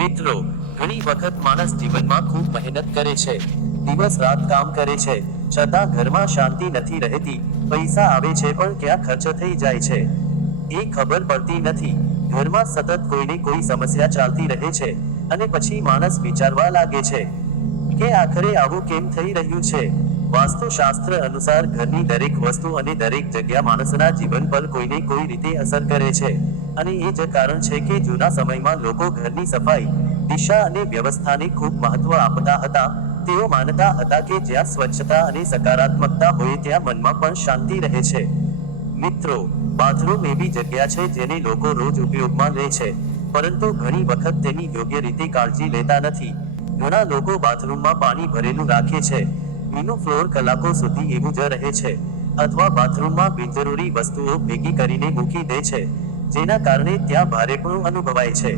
મિત્રો, ઘણી વખત માણસ જીવનમાં ખૂબ મહેનત કરે છે, દિવસ રાત કામ કરે છે, છતાં ઘરમાં શાંતિ નથી રહેતી. પૈસા આવે છે પણ ક્યાં ખર્ચ થઈ જાય છે એ ખબર પડતી નથી. ઘરમાં સતત કોઈને કોઈ સમસ્યા ચાલતી રહે છે અને પછી માણસ વિચારવા લાગે છે કે આખરે આવું કેમ થઈ રહ્યું છે. વાસ્તુશાસ્ત્ર અનુસાર ઘરની દરેક વસ્તુ અને દરેક જગ્યા માણસના જીવન પર કોઈને કોઈ રીતે અસર કરે છે, અને એ જ કારણ છે કે જૂના સમયમાં લોકો ઘરની સફાઈ, દિશા અને વ્યવસ્થાને ખૂબ મહત્વ આપતા હતા. તેઓ માનતા હતા કે જ્યાં સ્વચ્છતા અને સકારાત્મકતા હોય ત્યાં મનમાં પણ શાંતિ રહે છે. મિત્રો, બાથરૂમ એવી જગ્યા છે જેને લોકો રોજ ઉપયોગમાં લે છે, પરંતુ ઘણી વખત તેની યોગ્ય રીતે કાળજી લેતા નથી. ઘણા લોકો બાથરૂમમાં પાણી ભરેલું રાખે છે, ભીનું ફ્લોર કલાકો સુધી એવું જ રહે છે, અથવા બાથરૂમમાં બિનજરૂરી વસ્તુઓ ભેગી કરીને મૂકી દે છે, જેના કારણે ત્યાં ભારેપણું અનુભવાય છે.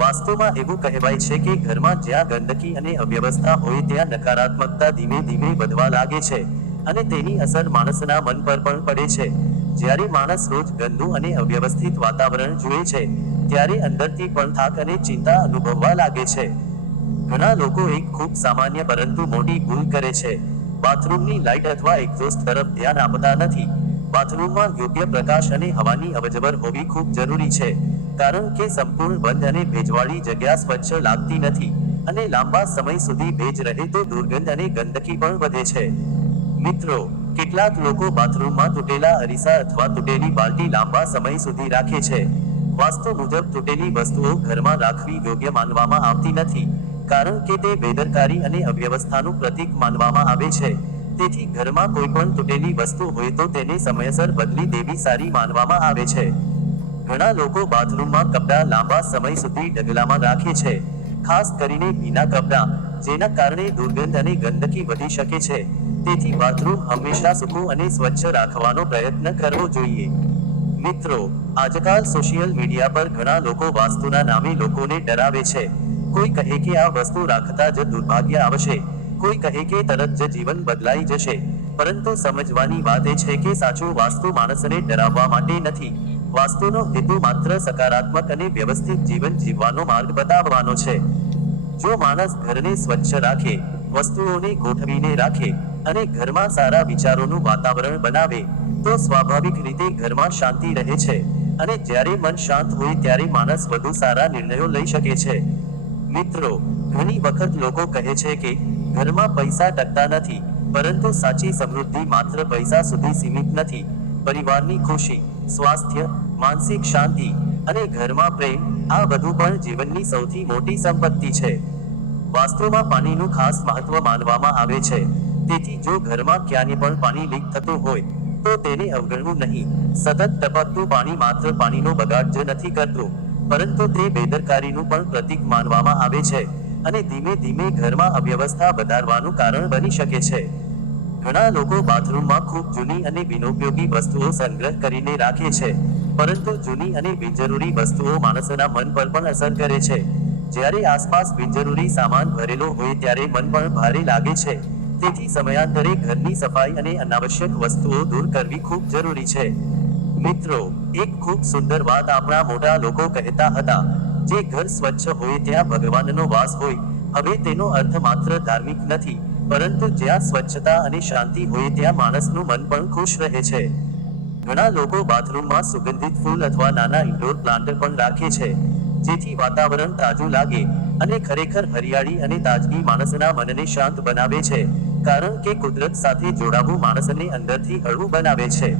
વાસ્તુમાં એવું કહેવાય છે કે ઘરમાં જ્યાં ગંદકી અને અવ્યવસ્થા હોય ત્યાં નકારાત્મકતા ધીમે ધીમે વધવા લાગે છે, અને તેની અસર માણસના મન પર પણ પડે છે. જ્યારે માણસ રોજ ગંદુ અને અવ્યવસ્થિત વાતાવરણ જુએ છે, ત્યારે અંદરથી પણ થાક અને ચિંતા અનુભવવા લાગે છે. ઘણા લોકો એક ખૂબ સામાન્ય પરંતુ મોટી ભૂલ કરે છે. બાથરૂમની લાઇટ અથવા એક્ઝોસ્ટ તરફ ધ્યાન આપતા નથી. બાથરૂમમાં યોગ્ય પ્રકાશ અને હવાની અવરજવર હોવી ખૂબ જરૂરી છે, કારણ કે સંપૂર્ણ બંધ અને ભેજવાળી જગ્યા સ્વચ્છ લાગતી નથી, અને લાંબા સમય સુધી ભેજ રહે તો દુર્ગંધ અને ગંદકી પણ વધે છે. મિત્રો, કેટલાક લોકો બાથરૂમમાં તૂટેલા અરીસા અથવા તૂટેલી બાલટી લાંબા સમય સુધી રાખે છે. વાસ્તુ મુજબ તૂટેલી વસ્તુઓ ઘરમાં રાખવી યોગ્ય માનવામાં આવતી નથી, કારણ કે તે બેદરકારી અને અવ્યવસ્થાનું પ્રતીક માનવામાં આવે છે. તેથી ઘરમાં કોઈ પણ તૂટેલી વસ્તુ હોય તો તેને સમયસર બદલી દેવી સારી માનવામાં આવે છે. ઘણા લોકો બાથરૂમમાં કપડાં લાંબા સમય સુધી ઢગલામાં રાખે છે, ખાસ કરીને ભીના કપડાં, જેના કારણે દુર્ગંધ અને ગંદકી વધી શકે છે. તેથી બાથરૂમ હંમેશા સૂકું અને સ્વચ્છ રાખવાનો પ્રયત્ન કરવો જોઈએ. મિત્રો, આજકાલ સોશિયલ મીડિયા પર ઘણા લોકો વાસ્તુના નામે લોકોને ડરાવે છે. કોઈ કહે કે આ વસ્તુ રાખતા જ દુર્ભાગ્ય આવશે, કોઈ કહે કે તરત જ જીવન બદલાઈ જશે. પરંતુ સમજવાની વાત એ છે કે સાચું વાસ્તુ માણસને ડરાવવા માટે નથી. વાસ્તુનો હેતુ માત્ર સકારાત્મક અને વ્યવસ્થિત જીવન જીવવાનો માર્ગ બતાવવાનો છે. જો માણસ ઘરને સ્વચ્છ રાખે, વસ્તુઓને ગોઠવીને રાખે, અને ઘરમાં સારા વિચારોનું વાતાવરણ બનાવે, તો સ્વાભાવિક રીતે ઘરમાં શાંતિ રહે છે, અને જ્યારે મન શાંત હોય ત્યારે માણસ વધુ સારા નિર્ણયો લઈ શકે છે. મિત્રો, ઘણી વખત લોકો કહે છે કે ઘરમાં પૈસા ટકતા નથી, પરંતુ સાચી સમૃદ્ધિ માત્ર પૈસા સુધી સીમિત નથી. પરિવારની ખુશી, સ્વાસ્થ્ય, માનસિક શાંતિ અને ઘરમાં પ્રેમ, આ બધું પણ જીવનની સૌથી મોટી સંપત્તિ છે. વાસ્તુમાં પાણીનું ખાસ મહત્વ માનવામાં આવે છે. તેથી જો ઘરમાં ક્યાંય પણ પાણી લીક થતું હોય, તો તેને અવગણવું નહીં. સતત ટપકતું પાણી માત્ર પાણીનો બગાડ જ નથી કરતું, પરંતુ તે બેદરકારીનું પણ પ્રતીક માનવામાં આવે છે, અને ધીમે ધીમે ઘરમાં અવ્યવસ્થા વધારવાનું કારણ બની શકે છે. ઘણા લોકો બાથરૂમમાં ખૂબ જૂની અને બિનઉપયોગી વસ્તુઓ સંગ્રહ કરીને રાખે છે, પરંતુ જૂની અને બિનજરૂરી વસ્તુઓ માણસના મન પર પણ અસર કરે છે. જ્યારે આસપાસ બિનજરૂરી સામાન ભરેલો હોય ત્યારે મન પણ ભારે લાગે છે. તેથી સમયાંતરે ઘરની સફાઈ અને અનાવશ્યક વસ્તુઓ દૂર કરવી ખૂબ જરૂરી છે. મિત્રો, એક ખૂબ સુંદર વાત આપણા મોટા લોકો કહેતા હતા, જે ઘર સ્વચ્છ હોય ત્યાં ભગવાનનો વાસ હોય. હવે તેનો અર્થ માત્ર ધાર્મિક નથી, પરંતુ જ્યાં સ્વચ્છતા અને શાંતિ હોય ત્યાં માણસનું મન પણ ખુશ રહે છે. ઘણા લોકો બાથરૂમમાં સુગંધિત ફૂલ અથવા નાના ઇન્ડોર પ્લાન્ટ પણ રાખે છે, જેથી વાતાવરણ તાજું લાગે, અને ખરેખર હરિયાળી અને તાજગી માણસના મનને શાંત બનાવે છે, કારણ કે કુદરત સાથે જોડાવું માણસને અંદરથી હળવું બનાવે છે.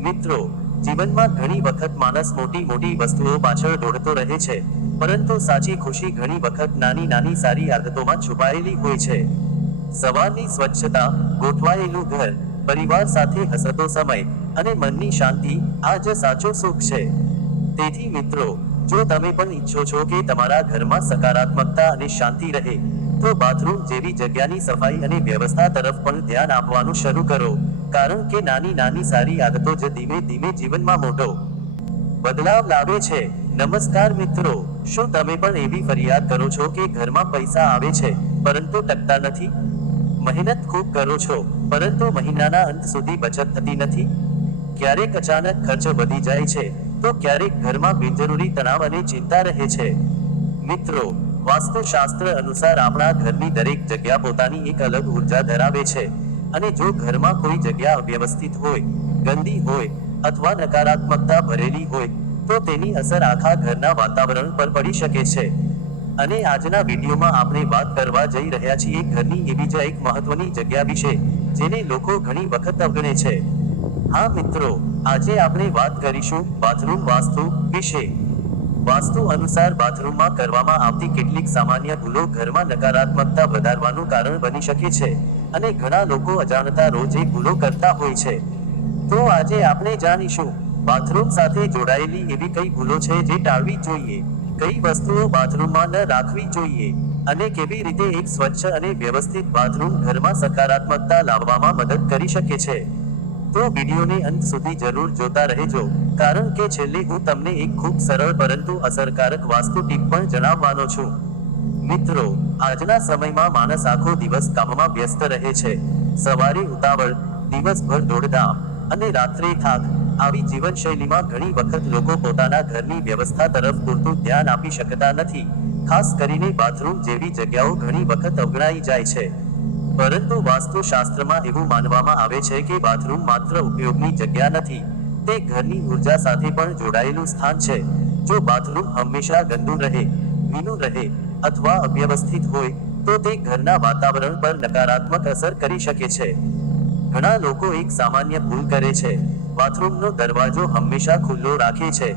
મિત્રો, જીવનમાં ઘણી વખત માણસ મોટી મોટી વસ્તુઓ પાછળ દોડતો રહે છે, પરંતુ સાચી ખુશી ઘણી વખત નાની નાની સારી આદતોમાં છુપાયેલી હોય છે. સવારની સ્વચ્છતા, ગોઠવાયેલું ઘર, પરિવાર સાથે હસતો સમય, અને મનની શાંતિ, આ જ સાચું સુખ છે. તેથી મિત્રો, જો તમે પણ ઈચ્છો છો કે તમારા ઘરમાં સકારાત્મકતા અને શાંતિ રહે, તો બાથરૂમ જેવી જગ્યાની સફાઈ અને વ્યવસ્થા તરફ પણ ધ્યાન આપવાનું શરૂ કરો, કારણ કે નાની નાની સારી આદતો જ ધીમે ધીમે જીવનમાં મોટો બદલાવ લાવે છે. નમસ્કાર મિત્રો, શું તમે પણ એવી ફરિયાદ કરો છો કે ઘરમાં પૈસા આવે છે, પરંતુ ટકતા નથી? મહેનત ખૂબ કરો છો, પરંતુ મહિનાના અંત સુધી બચત થતી નથી? ક્યારેક અચાનક ખર્ચ વધી જાય છે, તો ક્યારેક ઘરમાં બિનજરૂરી તણાવ અને ચિંતા રહે છે. મિત્રો, વાસ્તુશાસ્ત્ર અનુસાર આપણા ઘરની દરેક જગ્યા પોતાની એક અલગ ઉર્જા ધરાવે છે, અને જો ઘરમાં કોઈ જગ્યા અવ્યવસ્થિત હોય, ગંદી હોય, અથવા નકારાત્મકતા ભરેલી હોય, તો તેની અસર આખા ઘરના વાતાવરણ પર પડી શકે છે. અને આજના વિડીયોમાં આપણે વાત કરવા જઈ રહ્યા છીએ ઘરની એવી જ એક મહત્વની જગ્યા વિશે, જેને લોકો ઘણી વખત અવગણે છે. હા મિત્રો, આજે આપણે વાત કરીશું બાથરૂમ વાસ્તુ વિશે. વાસ્તુ અનુસાર બાથરૂમમાં કરવામાં આવતી કેટલીક સામાન્ય ભૂલો ઘરમાં નકારાત્મકતા વધારવાનું કારણ બની શકે છે, અને ઘણા લોકો અજાણતા રોજ એ ભૂલો કરતા હોય છે. તો આજે આપણે જાણીશું બાથરૂમ સાથે જોડાયેલી એવી કઈ ભૂલો છે જે ટાળવી જોઈએ, કઈ વસ્તુઓ બાથરૂમમાં ન રાખવી જોઈએ, અને કેવી રીતે એક સ્વચ્છ અને વ્યવસ્થિત બાથરૂમ ઘરમાં સકારાત્મકતા લાવવામાં મદદ કરી શકે છે. તો વિડીયોને અંત સુધી જરૂર જોતા રહેજો, કારણ કે છેલ્લે હું તમને એક ખૂબ સરળ પરંતુ અસરકારક વાસ્તુ ટીપ પણ જણાવવાનો છું. મિત્રો, આજના સમયમાં માણસ આખો દિવસ કામમાં વ્યસ્ત રહે છે. સવારે ઉતાવળ, દિવસભર દોડધામ, અને રાત્રે થાક. આવી જીવનશૈલીમાં ઘણી વખત લોકો પોતાના ઘરની વ્યવસ્થા તરફ પૂરતું ધ્યાન આપી શકતા નથી. ખાસ કરીને બાથરૂમ જેવી જગ્યાઓ ઘણી વખત અવગણાઈ જાય છે. પરંતુ વાસ્તુશાસ્ત્રમાં એવું માનવામાં આવે છે કે બાથરૂમ માત્ર ઉપયોગની જગ્યા નથી, તે ઘરની ઉર્જા સાથે પણ જોડાયેલું સ્થાન છે. જો બાથરૂમ હંમેશા ગંદુ રહે, ભીનું રહે, અથવા અવ્યવસ્થિત હોય, તો તે ઘરના વાતાવરણ પર નકારાત્મક અસર કરી શકે છે. ઘણા લોકો એક સામાન્ય ભૂલ કરે છે: બાથરૂમનો દરવાજો હંમેશા ખુલ્લો રાખે છે.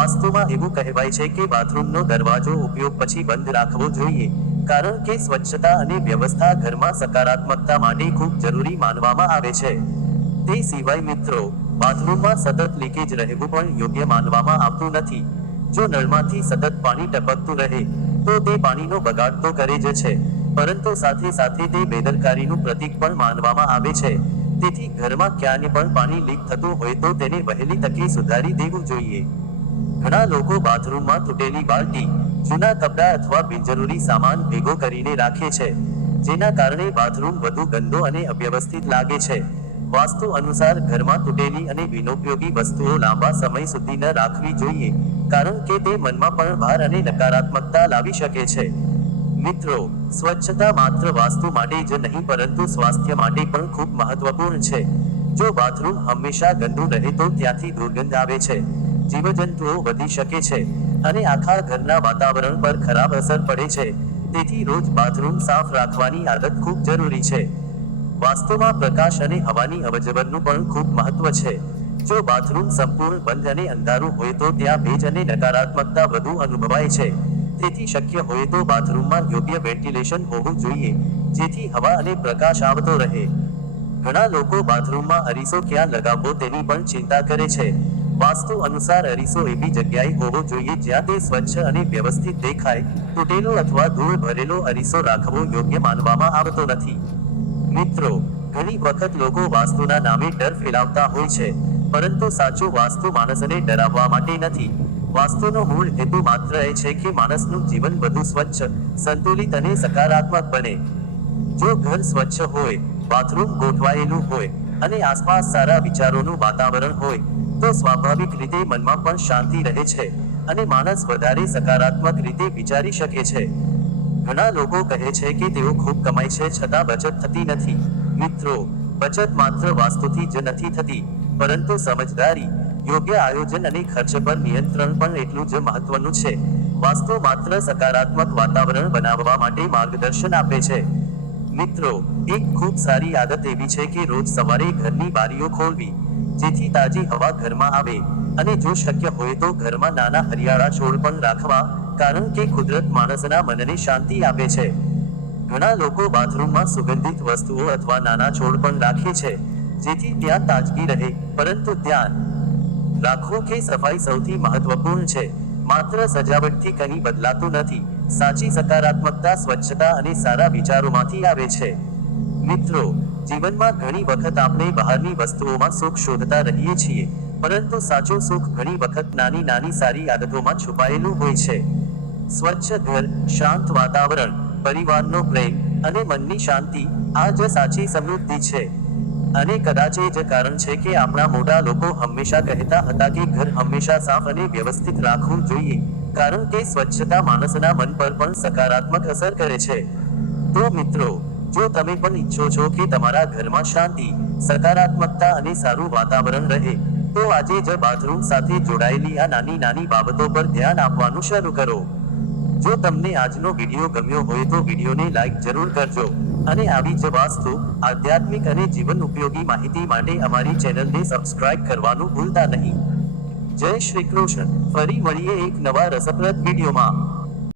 વાસ્તુમાં એવું કહેવાય છે કે બાથરૂમનો દરવાજો ઉપયોગ પછી બંધ રાખવો જોઈએ, કારણ કે સ્વચ્છતા અને વ્યવસ્થા ઘરમાં સકારાત્મકતા માટે ખૂબ જરૂરી માનવામાં આવે છે. તે સિવાય મિત્રો, બાથરૂમમાં સતત લીકેજ રહેવું પણ યોગ્ય માનવામાં આવતું નથી. જો નળમાંથી સતત પાણી ટપકતું રહે, તો તે પાણીનો બગાડ તો કરે જ છે, પરંતુ સાથે સાથે તે બેદરકારીનું પ્રતીક પણ માનવામાં આવે છે. તેથી ઘરમાં ક્યાંય પણ પાણી લીક થતું હોય તો તેને વહેલી તકે સુધારી દેવું જોઈએ. ઘણા લોકો બાથરૂમમાં તૂટેલી બાલટી, જૂના કપડાં અથવા બિનજરૂરી સામાન ભેગો કરીને રાખે છે, જેના કારણે બાથરૂમ વધુ ગંદો અને અવ્યવસ્થિત લાગે છે. વાસ્તુ અનુસાર ઘરમાં તૂટેલી અને બિનઉપયોગી વસ્તુઓ લાંબા સમય સુધી ન રાખવી જોઈએ, કારણ કે તે મનમાં પણ ભાર અને નકારાત્મકતા લાવી શકે છે. મિત્રો, સ્વચ્છતા માત્ર વાસ્તુ માટે જ નહીં પરંતુ સ્વાસ્થ્ય માટે પણ ખૂબ મહત્વપૂર્ણ છે. જો બાથરૂમ હંમેશા ગંદુ રહે તો ત્યાંથી દુર્ગંધ આવે છે, જીવજંતુઓ વધી શકે છે, અને આખા ઘરના વાતાવરણ પર ખરાબ અસર પડે છે. તેથી રોજ બાથરૂમ સાફ રાખવાની આદત ખૂબ જરૂરી છે. વાસ્તુમાં પ્રકાશ અને હવાની અવરજવરનું પણ ખૂબ મહત્વ છે. જો બાથરૂમ સંપૂર્ણ બંધ અને અંધારું હોય તો ત્યાં ભેજ અને નકારાત્મકતા વધુ અનુભવાય છે. તેથી શક્ય હોય તો બાથરૂમમાં યોગ્ય વેન્ટિલેશન હોવું જોઈએ, જેથી હવા અને પ્રકાશ આવતો રહે. ઘણા લોકો બાથરૂમમાં અરીસો ક્યાં લગાવવો તેની પણ ચિંતા કરે છે. વાસ્તુ અનુસાર અરીસો એવી જગ્યાએ હોવો જોઈએ જ્યાં તે સ્વચ્છ અને વ્યવસ્થિત દેખાય. તૂટેલો અથવા ધૂળ ભરેલો અરીસો રાખવો યોગ્ય માનવામાં આવતો નથી. મિત્રો, ઘણી વખત લોકો વાસ્તુના નામે ડર ફેલાવતા હોય છે, પરંતુ સાચું વાસ્તુ માણસને ડરાવવા માટે નથી. વાસ્તુનો મૂળ હેતુ માત્ર એ છે કે માણસનું જીવન વધુ સ્વચ્છ, સંતુલિત અને સકારાત્મક બને. જો ઘર સ્વચ્છ હોય, બાથરૂમ ગોઠવાયેલું હોય, અને આસપાસ સારા વિચારોનું વાતાવરણ હોય, તો સ્વાભાવિક રીતે મનમાં પણ શાંતિ રહે છે, અને માણસ વધારે સકારાત્મક રીતે વિચારી શકે છે. ઘણા લોકો કહે છે કે તેઓ ખૂબ કમાય છે છતાં બચત થતી નથી. મિત્રો, બચત માત્ર વાસ્તુથી જ નથી થતી, પરંતુ સમજદારી, યોગ્ય આયોજન અને ખર્ચ પર નિયંત્રણ પણ એટલું જ મહત્વનું છે. વાસ્તુ માત્ર સકારાત્મક વાતાવરણ બનાવવા માટે માર્ગદર્શન આપે છે. મિત્રો, એક ખૂબ સારી આદત એવી છે કે રોજ સવારે ઘરની બારીઓ ખોલવી, જેથી તાજી હવા ઘરમાં આવે, અને જો શક્ય હોય તો ઘરમાં નાના હરિયાળા છોડ પણ રાખવા, કારણ કે કુદરત માણસના મનને શાંતિ આપે છે. ઘણા લોકો બાથરૂમમાં સુગંધિત વસ્તુઓ અથવા નાના છોડ પણ રાખે છે, જેથી ત્યાં તાજગી રહે, પરંતુ ધ્યાન રાખો કે સફાઈ સૌથી મહત્વપૂર્ણ છે. માત્ર સજાવટથી કંઈ બદલાતું નથી. સાચી સકારાત્મકતા સ્વચ્છતા અને સારા વિચારોમાંથી આવે છે. મિત્રો, જીવનમાં ઘણી વખત આપણે બહારની વસ્તુઓમાં સુખ શોધતા રહીએ છીએ, પરંતુ સાચું સુખ ઘણી વખત નાની નાની સારી આદતોમાં છુપાયેલું હોય છે. સ્વચ્છ ઘર, શાંત વાતાવરણ, પરિવારનો પ્રેમ, અને મનની શાંતિ, આ જ સાચી સમૃદ્ધિ છે. અને કદાચ એ જ કારણ છે કે આપણા મોટા લોકો હંમેશા કહેતા હતા કે ઘર હંમેશા સાફ અને વ્યવસ્થિત રાખવું જોઈએ, કારણ કે સ્વચ્છતા માણસના મન પર પણ સકારાત્મક અસર કરે છે. તો મિત્રો, જો તમે પણ ઈચ્છો છો કે તમારા ઘરમાં શાંતિ, સકારાત્મકતા અને સારું વાતાવરણ રહે, તો આજે જ બાથરૂમ સાથે જોડાયેલી આ નાની નાની બાબતો પર ધ્યાન આપવાનું શરૂ કરો. જો તમને આજનો વિડીયો ગમ્યો હોય તો વિડીયોને લાઈક જરૂર કરજો અને આવી જ વાસ્તુ, આધ્યાત્મિક અને જીવન ઉપયોગી માહિતી માટે અમારી ચેનલને સબસ્ક્રાઇબ કરવાનું ભૂલતા નહીં. જય શ્રી કૃષ્ણ. ફરી મળીએ એક નવા રસપ્રદ વિડીયોમાં.